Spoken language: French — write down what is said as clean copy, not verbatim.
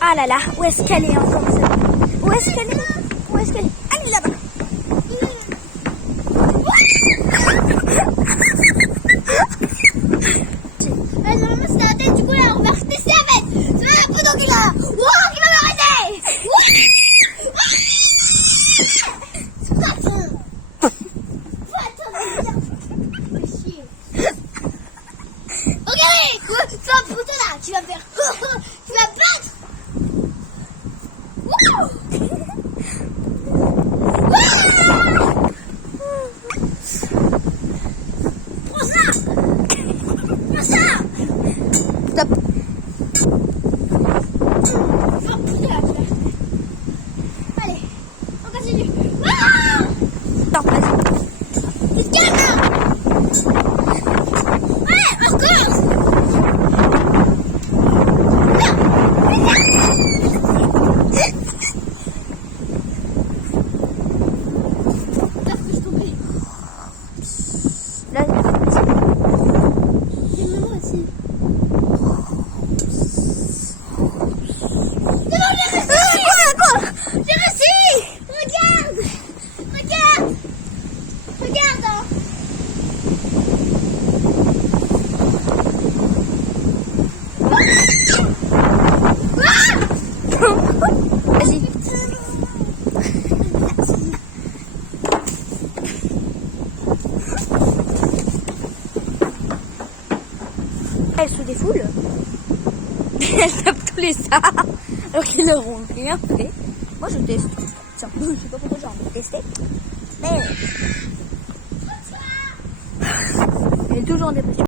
Ah là là, où est-ce qu'elle est encore ça? Où est-ce qu'elle est? Où est-ce qu'elle est? Elle est là-bas. Normalement c'était la tête, du coup là on va retester avec. C'est un peu donc il a. Wow, il va m'arrêter. Regardez, tu vas me foutre là, tu vas me faire. Tu vas me battre. Prends ça. Prends ça. Stop. Allez, on continue. Ah, Stop, vas-y. tu te calmes là. Ouais, encore. T'as fait tomber. Là, Il y a maman aussi. J'ai réussi. Regarde. Regarde. Regarde. Hein. vas-y. Elle se défoule. Elle tape tous les arts alors qu'ils n'auront rien fait. Moi je teste. Tiens, je sais pas pourquoi j'ai envie de tester. Mais elle est toujours en dépression.